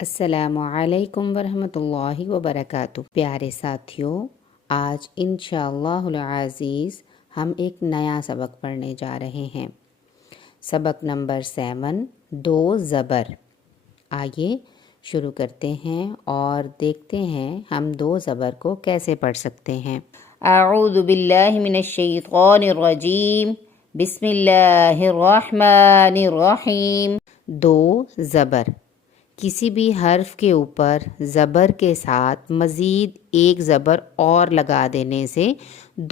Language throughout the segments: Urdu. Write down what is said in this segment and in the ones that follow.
السلام علیکم ورحمۃ اللہ وبرکاتہ۔ پیارے ساتھیوں، آج انشاءاللہ العزیز ہم ایک نیا سبق پڑھنے جا رہے ہیں۔ سبق نمبر 7، دو زبر۔ آئیے شروع کرتے ہیں اور دیکھتے ہیں ہم دو زبر کو کیسے پڑھ سکتے ہیں۔ اعوذ باللہ من الشیطان الرجیم، بسم اللہ الرحمن الرحیم۔ دو زبر، کسی بھی حرف کے اوپر زبر کے ساتھ مزید ایک زبر اور لگا دینے سے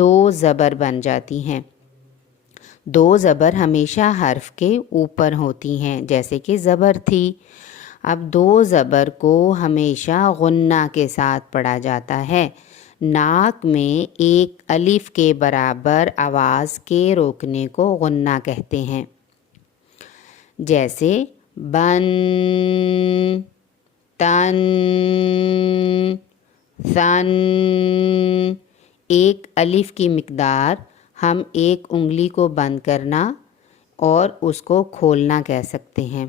دو زبر بن جاتی ہیں۔ دو زبر ہمیشہ حرف کے اوپر ہوتی ہیں، جیسے کہ زبر تھی۔ اب دو زبر کو ہمیشہ غنہ کے ساتھ پڑھا جاتا ہے۔ ناک میں ایک الف کے برابر آواز کے روکنے کو غنہ کہتے ہیں، جیسے بن، تن، ثن۔ ایک الف کی مقدار ہم ایک انگلی کو بند کرنا اور اس کو کھولنا کہہ سکتے ہیں۔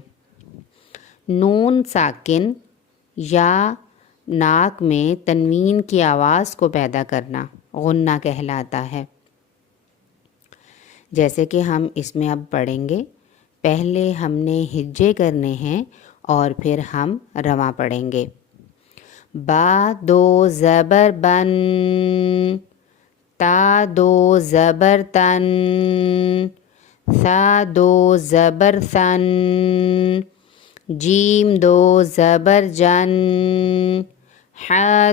نون ساکن یا ناک میں تنوین کی آواز کو پیدا کرنا غنہ کہلاتا ہے، جیسے کہ ہم اس میں اب پڑھیں گے۔ پہلے ہم نے ہجے کرنے ہیں اور پھر ہم رواں پڑھیں گے۔ با دو زبر بن، تا دو زبر تن، ثا دو زبر ثن، جیم دو زبر جن، ح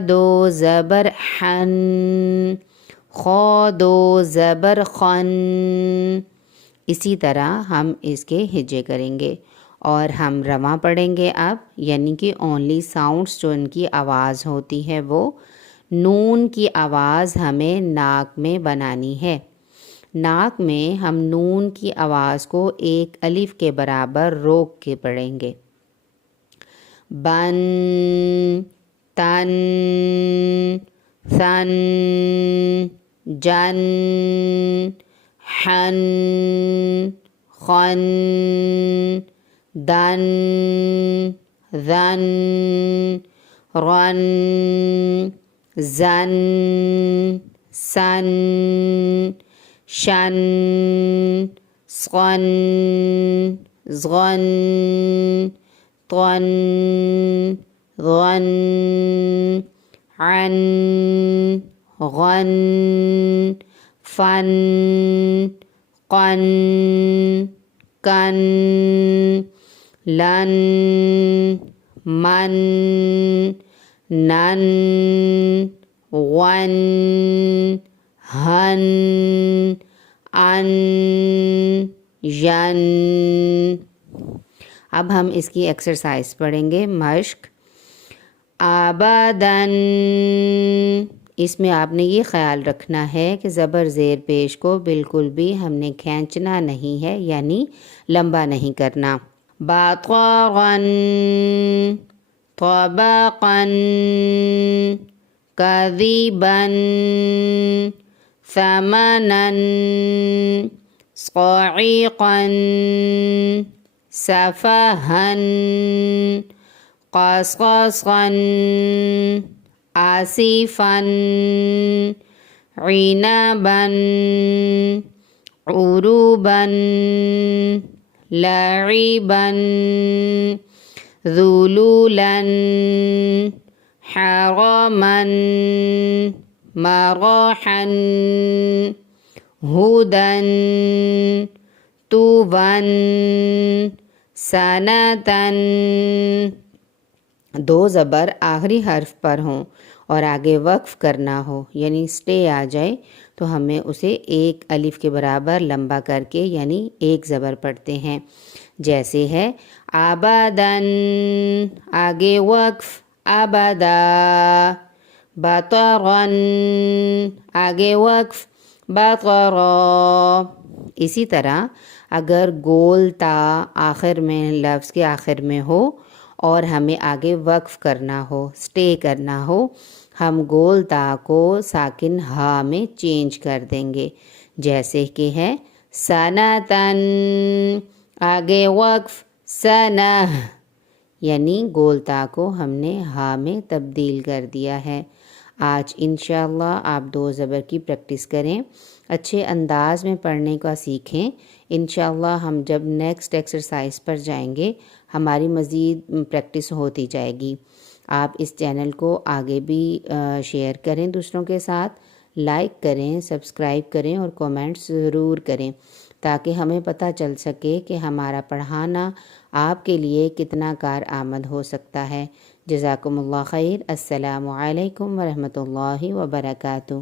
دو زبر حن، خا دو زبر خن۔ اسی طرح ہم اس کے ہجے کریں گے اور ہم رواں پڑھیں گے اب، یعنی کہ اونلی ساؤنڈس جو ان کی آواز ہوتی ہے وہ نون کی آواز ہمیں ناک میں بنانی ہے۔ ناک میں ہم نون کی آواز کو ایک الف کے برابر روک کے پڑھیں گے۔ بن، تن، ثن، جن، حن، خن، دن، ذن، رن، زن، سن، شن، صن، ضن، طن، ظن، عن، غن، فن، قن، کن، لن، من، نن، ون، ہن، ان، ین۔ اب ہم اس کی ایکسرسائز پڑھیں گے، مشق۔ آبادن، اس میں آپ نے یہ خیال رکھنا ہے کہ زبر زیر پیش کو بالکل بھی ہم نے کھینچنا نہیں ہے، یعنی لمبا نہیں کرنا۔ باطغن، طبقن، کذبن، ثمنن، صاعقن، سفہن، قصقصن، آصفن، عنبن، عروبن، لعبن، ذلولن، حرمن، مرحن، ہدن، طوبن، سنتن۔ دو زبر آخری حرف پر ہوں اور آگے وقف کرنا ہو، یعنی سٹے آ جائے، تو ہمیں اسے ایک الف کے برابر لمبا کر کے یعنی ایک زبر پڑھتے ہیں، جیسے ہے آبادن، آگے وقف، ابدا۔ بطرن، آگے وقف، بطرا۔ اسی طرح اگر گول تا آخر میں لفظ کے آخر میں ہو اور ہمیں آگے وقف کرنا ہو، سٹے کرنا ہو، ہم گول تا کو ساکن ہا میں چینج کر دیں گے، جیسے کہ ہے سنتن، آگے وقف، سنہ، یعنی گول تا کو ہم نے ہا میں تبدیل کر دیا ہے۔ آج انشاءاللہ آپ 2 زبر کی پریکٹس کریں، اچھے انداز میں پڑھنے کا سیکھیں۔ انشاءاللہ ہم جب نیکسٹ ایکسرسائز پر جائیں گے ہماری مزید پریکٹس ہوتی جائے گی۔ آپ اس چینل کو آگے بھی شیئر کریں دوسروں کے ساتھ، لائک کریں، سبسکرائب کریں اور کومنٹس ضرور کریں تاکہ ہمیں پتہ چل سکے کہ ہمارا پڑھانا آپ کے لیے کتنا کارآمد ہو سکتا ہے۔ جزاکم اللہ خیر۔ السلام علیکم ورحمۃ اللہ وبرکاتہ۔